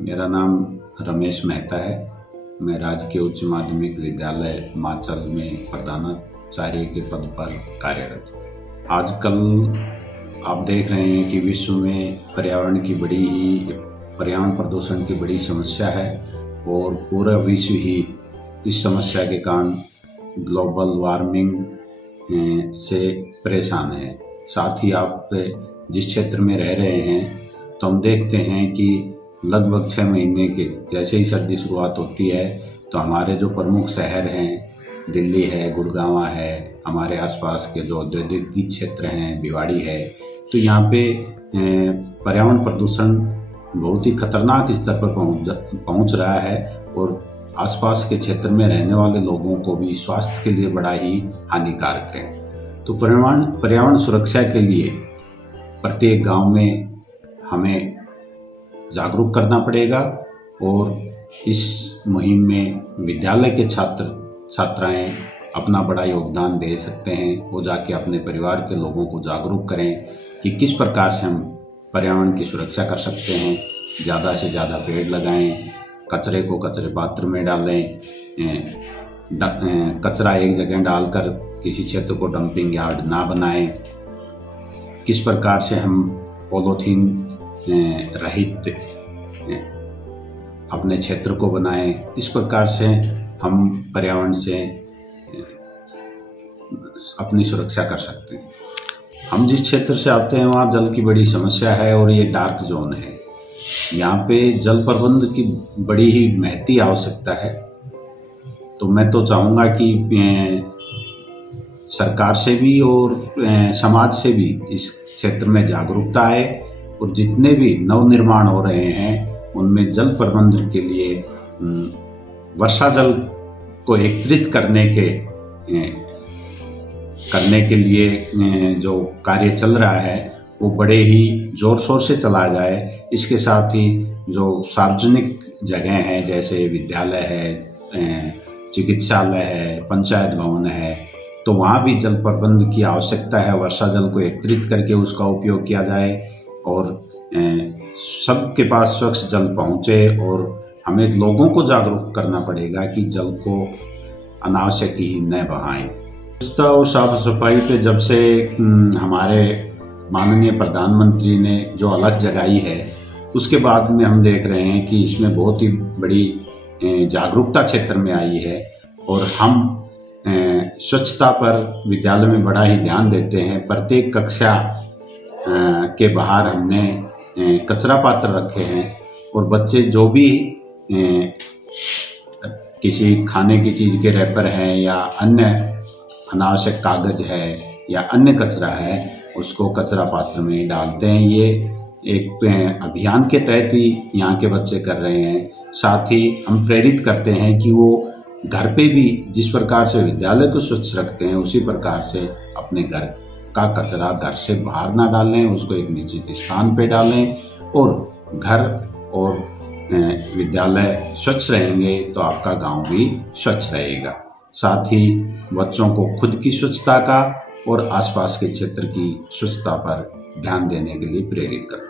मेरा नाम रमेश मेहता है। मैं राजकीय उच्च माध्यमिक विद्यालय माचल में प्रधानाचार्य के पद पर कार्यरत हूँ। आजकल आप देख रहे हैं कि विश्व में पर्यावरण प्रदूषण की बड़ी समस्या है और पूरा विश्व ही इस समस्या के कारण ग्लोबल वार्मिंग से परेशान है। साथ ही आप जिस क्षेत्र में रह रहे हैं तो हम देखते हैं कि लगभग 6 महीने के जैसे ही सर्दी शुरुआत होती है तो हमारे जो प्रमुख शहर हैं, दिल्ली है, गुड़गांव है, हमारे आसपास के जो औद्योगिक क्षेत्र हैं, भिवाड़ी है, तो यहाँ पे पर्यावरण प्रदूषण बहुत ही खतरनाक स्तर पर पहुँच रहा है और आसपास के क्षेत्र में रहने वाले लोगों को भी स्वास्थ्य के लिए बड़ा ही हानिकारक है। तो पर्यावरण सुरक्षा के लिए प्रत्येक गांव में हमें जागरूक करना पड़ेगा और इस मुहिम में विद्यालय के छात्र छात्राएं अपना बड़ा योगदान दे सकते हैं। वो जाके अपने परिवार के लोगों को जागरूक करें कि किस प्रकार से हम पर्यावरण की सुरक्षा कर सकते हैं। ज़्यादा से ज़्यादा पेड़ लगाएं, कचरे को कचरे पात्र में डालें, कचरा एक जगह डालकर किसी क्षेत्र को डंपिंग यार्ड ना बनाएं। किस प्रकार से हम पॉलीथीन रहित अपने क्षेत्र को बनाएं, इस प्रकार से हम पर्यावरण से अपनी सुरक्षा कर सकते हैं। हम जिस क्षेत्र से आते हैं वहाँ जल की बड़ी समस्या है और ये डार्क जोन है। यहाँ पे जल प्रबंध की बड़ी ही महती आवश्यकता है। तो मैं तो चाहूँगा कि सरकार से भी और समाज से भी इस क्षेत्र में जागरूकता आए और जितने भी नव निर्माण हो रहे हैं उनमें जल प्रबंधन के लिए वर्षा जल को एकत्रित करने के लिए जो कार्य चल रहा है वो बड़े ही जोर शोर से चला जाए। इसके साथ ही जो सार्वजनिक जगह हैं जैसे विद्यालय है, चिकित्सालय है, पंचायत भवन है, तो वहाँ भी जल प्रबंध की आवश्यकता है। वर्षा जल को एकत्रित करके उसका उपयोग किया जाए और सबके पास स्वच्छ जल पहुँचे और हमें लोगों को जागरूक करना पड़ेगा कि जल को अनावश्यक ही न बहाएं। स्वच्छता और साफ सफाई पे जब से हमारे माननीय प्रधानमंत्री ने जो अलख जगाई है उसके बाद में हम देख रहे हैं कि इसमें बहुत ही बड़ी जागरूकता क्षेत्र में आई है और हम स्वच्छता पर विद्यालय में बड़ा ही ध्यान देते हैं। प्रत्येक कक्षा के बाहर हमने कचरा पात्र रखे हैं और बच्चे जो भी किसी खाने की चीज़ के रैपर हैं या अन्य अनावश्यक कागज है या अन्य कचरा है उसको कचरा पात्र में डालते हैं। ये एक अभियान के तहत ही यहाँ के बच्चे कर रहे हैं। साथ ही हम प्रेरित करते हैं कि वो घर पे भी जिस प्रकार से विद्यालय को स्वच्छ रखते हैं उसी प्रकार से अपने घर का कचरा घर से बाहर ना डालें, उसको एक निश्चित स्थान पे डालें और घर और विद्यालय स्वच्छ रहेंगे तो आपका गांव भी स्वच्छ रहेगा। साथ ही बच्चों को खुद की स्वच्छता का और आसपास के क्षेत्र की स्वच्छता पर ध्यान देने के लिए प्रेरित करते हैं।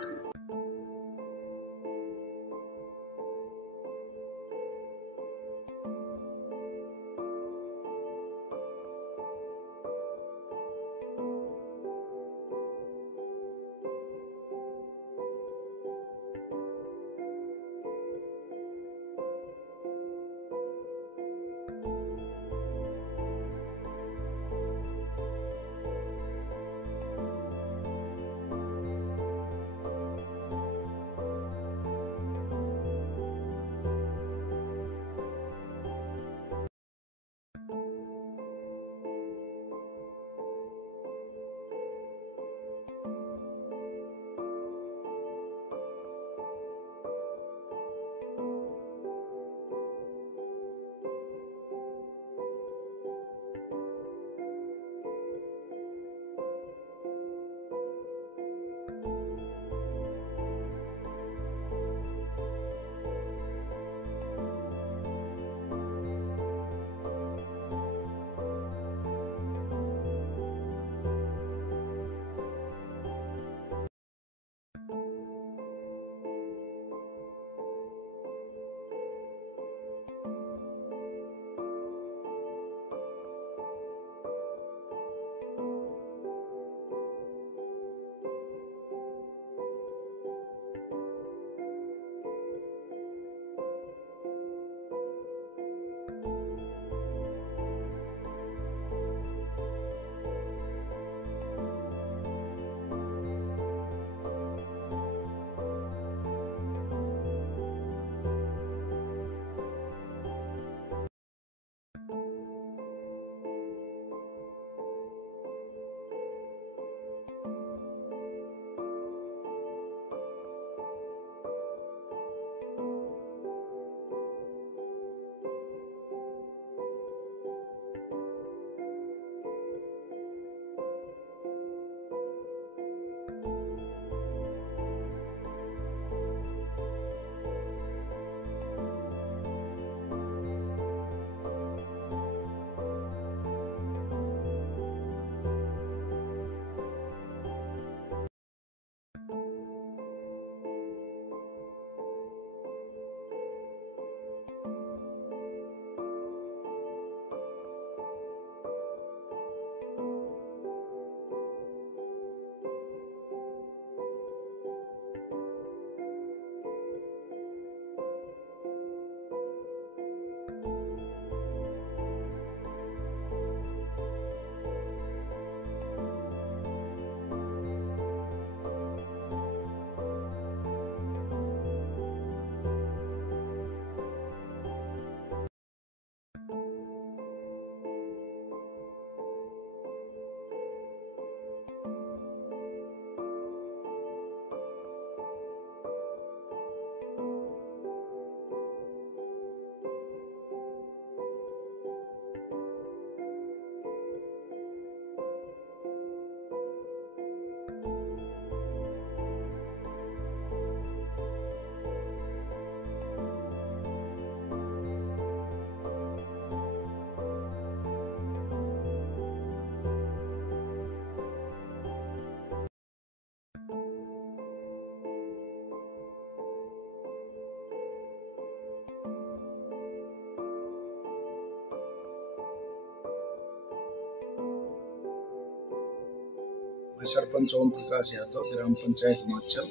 मैं सरपंच ओम प्रकाश यादव, ग्राम पंचायत माचल,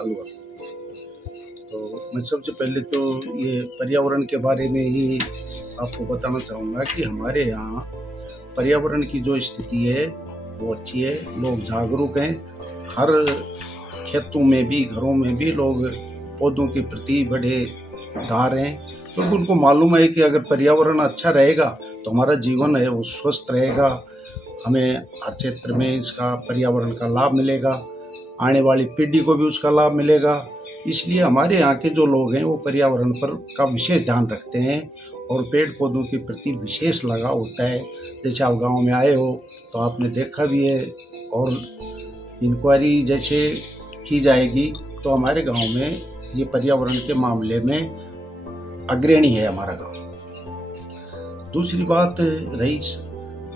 अलवर। तो मैं सबसे पहले तो ये पर्यावरण के बारे में ही आपको बताना चाहूँगा कि हमारे यहाँ पर्यावरण की जो स्थिति है वो अच्छी है। लोग जागरूक हैं। हर खेतों में भी, घरों में भी लोग पौधों के प्रति बड़े डार हैं, क्योंकि उनको मालूम है कि अगर पर्यावरण अच्छा रहेगा तो हमारा जीवन है वो स्वस्थ रहेगा, हमें हर क्षेत्र में इसका पर्यावरण का लाभ मिलेगा, आने वाली पीढ़ी को भी उसका लाभ मिलेगा। इसलिए हमारे यहाँ के जो लोग हैं वो पर्यावरण पर का विशेष ध्यान रखते हैं और पेड़ पौधों के प्रति विशेष लगाव होता है। जैसे आप गांव में आए हो तो आपने देखा भी है, और इंक्वायरी जैसे की जाएगी तो हमारे गांव में ये पर्यावरण के मामले में अग्रणी है हमारा गांव। दूसरी बात रही,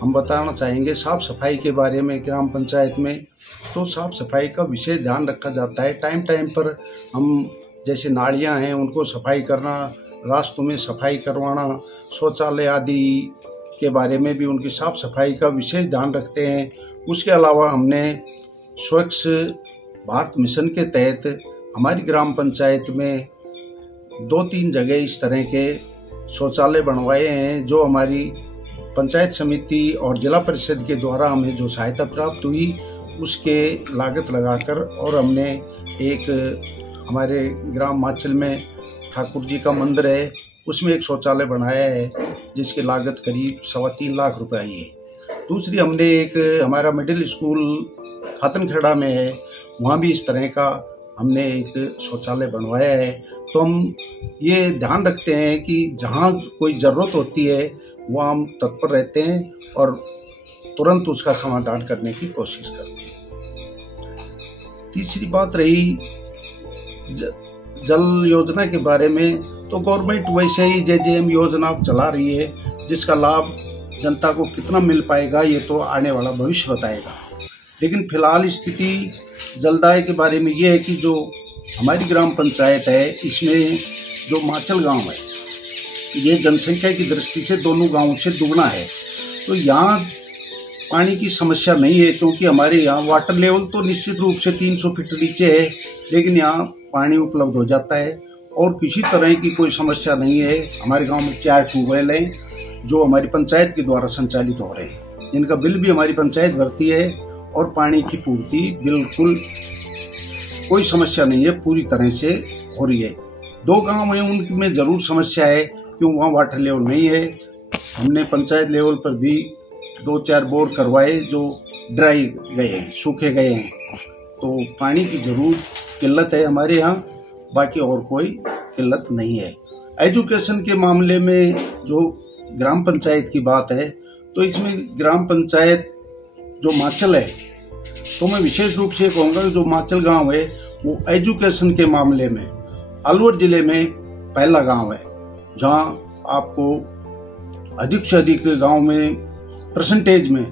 हम बताना चाहेंगे साफ सफाई के बारे में। ग्राम पंचायत में तो साफ सफाई का विशेष ध्यान रखा जाता है। टाइम टाइम पर हम जैसे नालियां हैं उनको सफाई करना, रास्तों में सफाई करवाना, शौचालय आदि के बारे में भी उनकी साफ सफाई का विशेष ध्यान रखते हैं। उसके अलावा हमने स्वच्छ भारत मिशन के तहत हमारी ग्राम पंचायत में 2-3 जगह इस तरह के शौचालय बनवाए हैं, जो हमारी पंचायत समिति और जिला परिषद के द्वारा हमें जो सहायता प्राप्त हुई उसके लागत लगाकर, और हमने एक हमारे ग्राम माचल में ठाकुर जी का मंदिर है उसमें एक शौचालय बनाया है जिसकी लागत करीब 3.25 लाख रुपए आई है। दूसरी हमने एक हमारा मिडिल स्कूल खातनखेड़ा में है, वहाँ भी इस तरह का हमने एक शौचालय बनवाया है। तो हम ये ध्यान रखते हैं कि जहाँ कोई ज़रूरत होती है वो हम तत्पर रहते हैं और तुरंत उसका समाधान करने की कोशिश करते हैं। तीसरी बात रही जल योजना के बारे में, तो गवर्नमेंट वैसे ही JJM योजना चला रही है, जिसका लाभ जनता को कितना मिल पाएगा ये तो आने वाला भविष्य बताएगा। लेकिन फिलहाल स्थिति जलदाय के बारे में ये है कि जो हमारी ग्राम पंचायत है इसमें जो माचल गांव है ये जनसंख्या की दृष्टि से दोनों गांवों से दुगना है। तो यहाँ पानी की समस्या नहीं है, क्योंकि हमारे यहाँ वाटर लेवल तो निश्चित रूप से 300 फीट नीचे है, लेकिन यहाँ पानी उपलब्ध हो जाता है और किसी तरह की कोई समस्या नहीं है। हमारे गांव में 4 ट्यूबवेल हैं जो हमारी पंचायत के द्वारा संचालित हो रहे हैं, जिनका बिल भी हमारी पंचायत भरती है, और पानी की पूर्ति बिल्कुल कोई समस्या नहीं है, पूरी तरह से हो रही है। 2 गांव हैं उनमें जरूर समस्या है, क्यों वहाँ वाटर लेवल नहीं है। हमने पंचायत लेवल पर भी 2-4 बोर करवाए जो ड्राई गए हैं, सूखे गए हैं। तो पानी की जरूर किल्लत है हमारे यहाँ, बाकी और कोई किल्लत नहीं है। एजुकेशन के मामले में जो ग्राम पंचायत की बात है, तो इसमें ग्राम पंचायत जो माचल है, तो मैं विशेष रूप से कहूँगा कि जो माचल गांव है वो एजुकेशन के मामले में अलवर जिले में पहला गांव है, जहां आपको अधिक से अधिक गांव में परसेंटेज में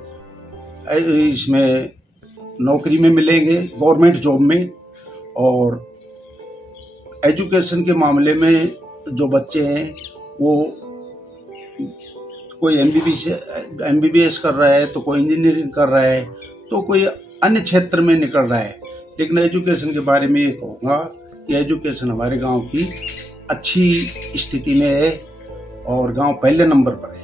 इसमें नौकरी में मिलेंगे, गवर्नमेंट जॉब में। और एजुकेशन के मामले में जो बच्चे हैं वो कोई MBBS कर रहा है, तो कोई इंजीनियरिंग कर रहा है, तो कोई अन्य क्षेत्र में निकल रहा है। लेकिन एजुकेशन के बारे में ये कहूँगा कि एजुकेशन हमारे गांव की अच्छी स्थिति में है और गांव पहले नंबर पर है।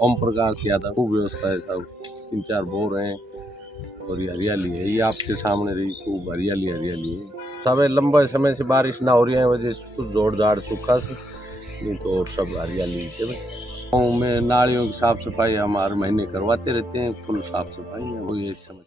ओम प्रकाश यादव। खूब व्यवस्था है, सब 3-4 बोर हैं और ये हरियाली है, ये आपके सामने रही, खूब हरियाली हरियाली है। सब लंबे समय से बारिश ना हो रही है वजह से कुछ जोड़ जाड़ सूखा से, नहीं तो और सब हरियाली से। गाँव में नालियों की साफ सफाई हम हर महीने करवाते रहते हैं, फुल साफ सफाई है, वो ये समझ